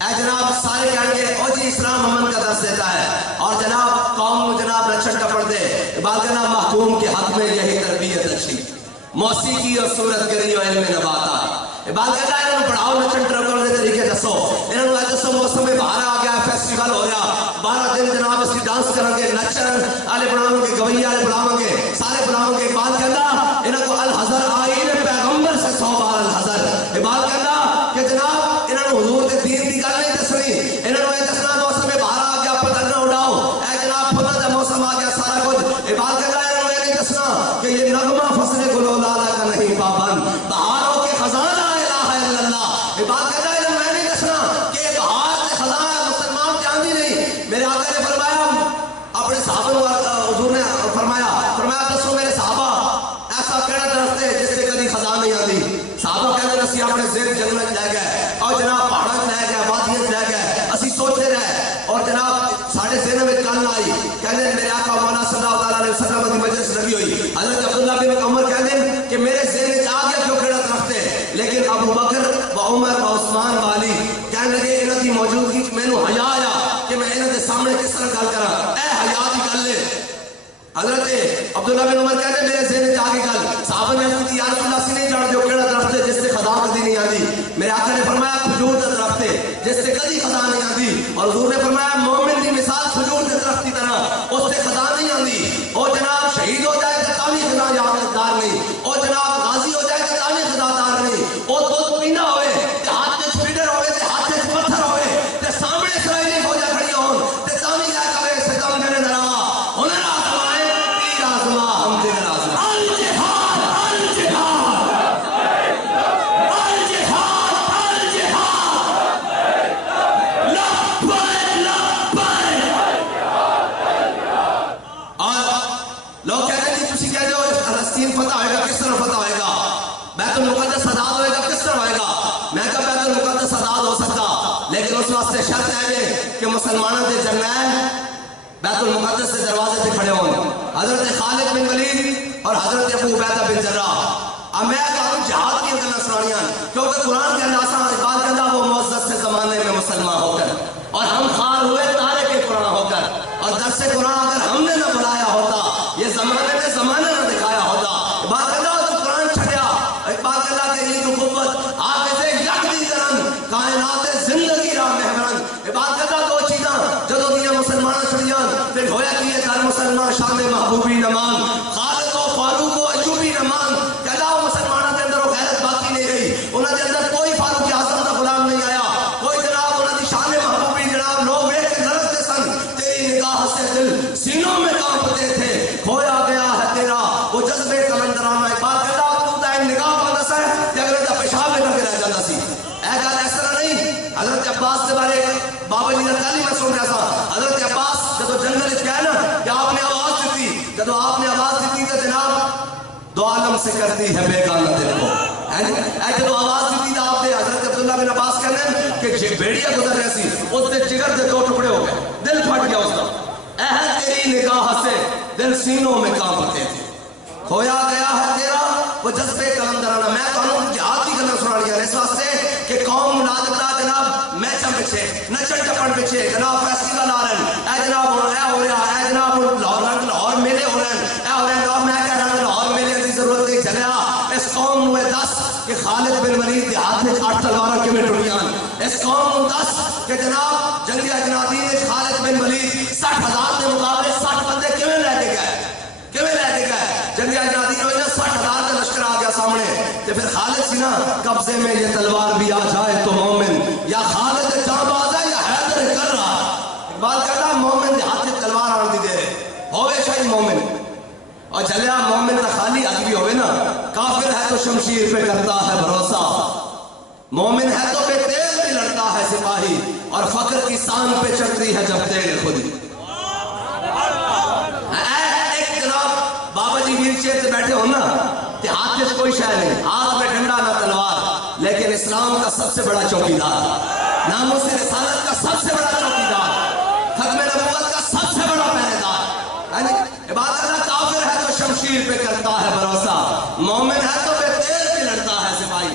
اے جناب سارے کہیں گے او جی اسلام امن کا درس دیتا ہے، اور جناب قوم جناب رچن ٹپڑ دے بات جناب محکوم کے حق میں یہی تربیت اچھی موسیقی اور صورت گری اور علم نباتات بات کہتا ہے انہوں پڑھاؤ نچن ٹپڑ دے طریقے دسو، انہوں نے دسو موسم میں باہر آ گیا فیسٹیول ہو رہا 12 دن جناب اس کی ڈانس کریں گے نچن والے بناؤں گے گوئی والے بناؤں گے سارے بناؤں گے بات کہتا انہوں کو الحضر آئین پیغمبر سے 100 بار الحضر بات کہتا کہ جناب انہوں نے حضور کے دین کی گل نہیں دسنی، انہوں نے دسنا موسم میں باہر آ گیا پتنگ نہ اڑاؤ، اے جناب پتنگ کا موسم آ گیا سارا کچھ بات کہتا ہے انہوں نے نہیں دسنا کہ یہ نغمہ فصل گلو لالا کا نہیں پابند بہاروں کے خزانہ الہ الا اللہ بات کہتا ہے انہوں نے نہیں دسنا کہ یہ بہار کے خزانہ مسلمان جاندی نہیں۔ میرے آقا نے فرمایا اپنے صحابہ حضور نے فرمایا دسو میرے صحابہ ایسا کہنا درخت ہے جس سے کبھی خزانہ نہیں آتی، صحابہ کہتے اسی اپنے ذہن جنت لے گئے اور جناب پہاڑوں لے گئے وادیاں لے گئے اسی سوچتے رہے اور جناب ساڑھے ذہن میں کل آئی کہتے میرے آقا مولانا صلی اللہ علیہ وسلم کی مجلس لگی ہوئی حضرت عبداللہ بن عمر کہتے کہ میرے ذہن میں آ گیا کیوں کھڑا درخت ہے، لیکن ابو بکر و عمر و عثمان والی کہنے لگے انہوں کی موجودگی میں نے حیا آیا کہ میں انہوں کے سامنے کس طرح گل کرا، اے حیا کی گل ہے۔ حضرت عبداللہ بن عمر کہتے ہیں میرے ذہن میں آ گئی گل، صحابہ نے حضرت یا رسول اللہ سے نہیں جان جو کیڑا درخت ہے جس سے خزاں کبھی نہیں آتی، میرے آقا نے فرمایا کھجور کا درخت ہے جس سے کبھی خزاں نہیں آتی، اور حضور نے فرمایا مومن کی مثال کھجور کے درخت کی طرح اس سے خزاں نہیں آتی، اور جناب شہید ہو جائے تو تاوی خزاں یادگار نہیں، اور جناب غازی ہو جائے تو تاوی خزاں دار نہیں، اور دودھ پینا ہوئے تے ہاتھ میں فیڈر ہوئے تے ہاتھ میں پتھر ہوئے تے سامنے اسرائیلی فوجاں کھڑی ہون تے تاوی جائے کبھی ستم کرنے درا ہنر آزمائے تیر آزما ہم دل آزما شرط ہے کہ مسلمانوں کے جرنیل بیت المقدس کے دروازے سے کھڑے ہوں حضرت خالد بن ولید اور حضرت ابو عبیدہ بن جراح۔ اب میں کہوں جہاد کی گلاں سنانیاں کیونکہ قرآن کے اندر آسان اقبال کہتا وہ معزز سے زمانے میں مسلمان ہو کر اور ہم خار ہوئے تارے کے قرآن ہو کر، اور درس قرآن اگر ہم نے نہ بلایا ہوتا یہ زمانے میں زمانہ نہ دکھایا ہوتا، اقبال کہتا تو قرآن چھڑیا، اقبال کہتا کہ یہ جو قوت آپ اسے یک دی کرن کائنات زندگی راہ محورن، بات کرتا دو چیزاں جدو دیا مسلمان چھڑیاں پھر ہویا کہ یہ گھر مسلمان شام محبوبی نمان خالد و فاروق و ایوبی نمان، کہتا وہ مسلمانوں کے اندر وہ غیرت باقی نہیں رہی، انہوں کے اندر کوئی فاروق اعظم کا غلام نہیں آیا، کوئی جناب انہوں کی شان محبوبی جناب لوگ ایک لڑکتے سن تیری نگاہ سے دل سینوں میں کانپتے تھے، کھویا گیا ہے تیرا وہ جذبے کلندرانہ، اقبال کہتا تو تا نگاہ پاندس ہے کہ اگر تا پیشاب لے کر کے رہ جاتا سی، اے گل اس طرح نہیں۔ حضرت عباس کے بارے بابا جی نے کل ہی میں سن رہا تھا، حضرت عباس جب جنگل اس کہا نا کہ آپ نے آواز دیتی، جب آپ نے آواز دیتی تو جناب دو عالم سے کرتی ہے بیگانہ دل کو، اے جب آواز دیتی تو آپ نے حضرت عبداللہ بن عباس کہنے کہ بیڑیاں گزر رہی سی اس نے جگر دے 2 ٹکڑے ہو گئے، دل پھٹ گیا اس کا، اے تیری نگاہ سے دل سینوں میں کانپتے تھے، کھویا گیا ہے تیرا وہ جذبے کلندرانہ۔ میں کہوں جہاد کی گلاں سنا لیا اس واسطے کہ قوم منادتا جناب میچن پیچھے نچن ٹپن پیچھے جناب فیسٹیول آ رہے ہیں، اے جناب اے ہو رہا ہے، اے جناب لاہور میلے ہو رہے ہیں، اے ہو رہے ہیں، اور میں کہہ رہا ہوں لاہور میلے کی ضرورت نہیں چلیا، اس قوم میں دس کہ خالد بن ولید کے ہاتھ میں 8 تلوار کیویں ٹوٹیاں، اس قوم کو دس کہ جناب جنگ اجنادی نے خالد بن ولید 60,000 کے مقابلے 60 بندے کیویں لے کے گئے، کیویں لے کے گئے، جنگ اجنادی ہوئی نا 60,000 کا لشکر آ گیا سامنے، تو پھر خالد سی نا قبضے میں یہ تلوار بھی آ جائے تو مومن یا خالد جانباز ہے یا حیدر کر رہا، اقبال کہتا مومن کے ہاتھ میں تلوار آن دی دے ہوئے شاہی مومن، اور چلیا مومن کا خالی آج بھی ہوئے نا، کافر ہے تو شمشیر پہ کرتا ہے بھروسہ، مومن ہے تو بے تیز بھی لڑتا ہے سپاہی، اور فقر کی سان پہ چڑھتی ہے جب تیل خودی۔ ایک جناب بابا جی ویل چیئر سے بیٹھے ہو نا کہ ہاتھ میں کوئی شے نہیں، ہاتھ میں ڈنڈا نہ تلوار، لیکن اسلام کا سب سے بڑا چوکیدار، ناموس رسالت کا سب سے بڑا چوکیدار، ختم نبوت کا سب سے بڑا پہرے دار، عبادت اللہ کافر ہے تو شمشیر پہ کرتا ہے بھروسہ، مومن ہے تو بے تیز بھی لڑتا ہے سپاہی۔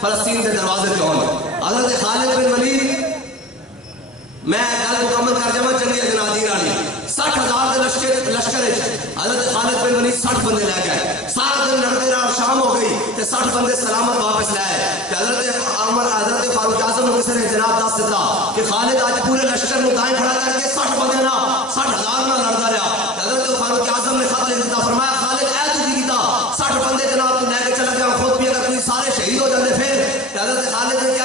فلسطین کے دروازے پہ ہوں. حضرت خالد بن ولید میں گل مکمل کر جاواں جنگی اجنادیر والی 60,000 کے لشکر حضرت خالد بن ولید 60 بندے لے گئے. سارا دن لڑتے رہے اور شام ہو گئی تے 60 بندے سلامت واپس لے آئے. حضرت فاروق اعظم نے کسی نے جناب دس دیتا کہ خالد آج پورے لشکر کو دائیں کھڑا کر کے 60 بندے نہ 60,000 نہ لڑتا رہا. حضرت فاروق اعظم نے خط لکھ دیتا, فرمایا خالد اے تو کیتا 60 بندے جناب تو لے کے چلا گیا, خود بھی اگر کوئی سارے شہید ہو جاتے پھر. حضرت خالد نے